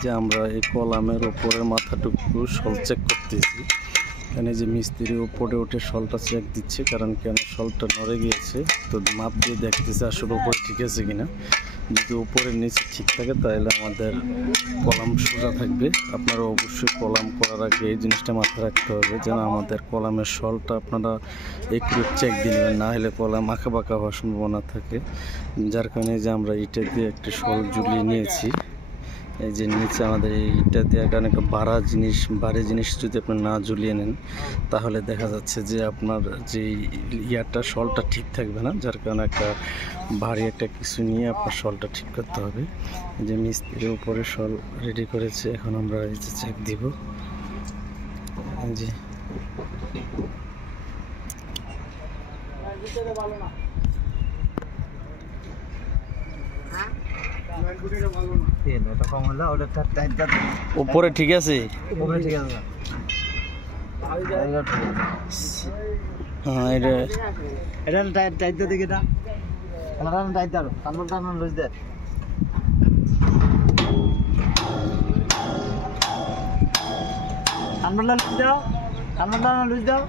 যে আমরা এই কলামের উপরের মাথাটুকু শল চেক করতেছি। এখানে যে মিস্ত্রি উপরে উঠে শলটা চেক দিচ্ছে, কারণ কেন শলটা নড়ে গিয়েছে, তো মাপ দিয়ে দেখতেছে আসলে উপরে ঠিক আছে কিনা। যদি উপরের নিচে ঠিক থাকে তাহলে আমাদের কলাম সোজা থাকবে। আপনারা অবশ্যই কলাম করার আগে এই জিনিসটা মাথায় রাখতে হবে যেন আমাদের কলামের শলটা আপনারা একটু চেক দিয়ে নেবেন, না হলে কলাম আঁকা বাঁকা হওয়ার সম্ভাবনা থাকে। যার কারণে যে আমরা ইটা দিয়ে একটা শল ঝুলিয়ে নিয়েছি। এই যে নিচে আমাদের এই ইটা দেওয়ার কারণে একটা ভারী জিনিস যদি আপনি না ঝুলিয়ে নেন তাহলে দেখা যাচ্ছে যে আপনার যে শলটা ঠিক থাকবে না। যার কারণে একটা ভারী একটা কিছু নিয়ে আপনার শলটা ঠিক করতে হবে। এই যে মিস্ত্রির উপরে শল রেডি করেছে, এখন আমরা এই যে চেক দিব। এই যে উপরে ঠিক আছে, হ্যাঁ এটা টাইট দিয়ে দিকে টাইট দাও, টানবো টানো লুজ দে। টানবো লুজ দাও, টানবো টানো লুজ দাও।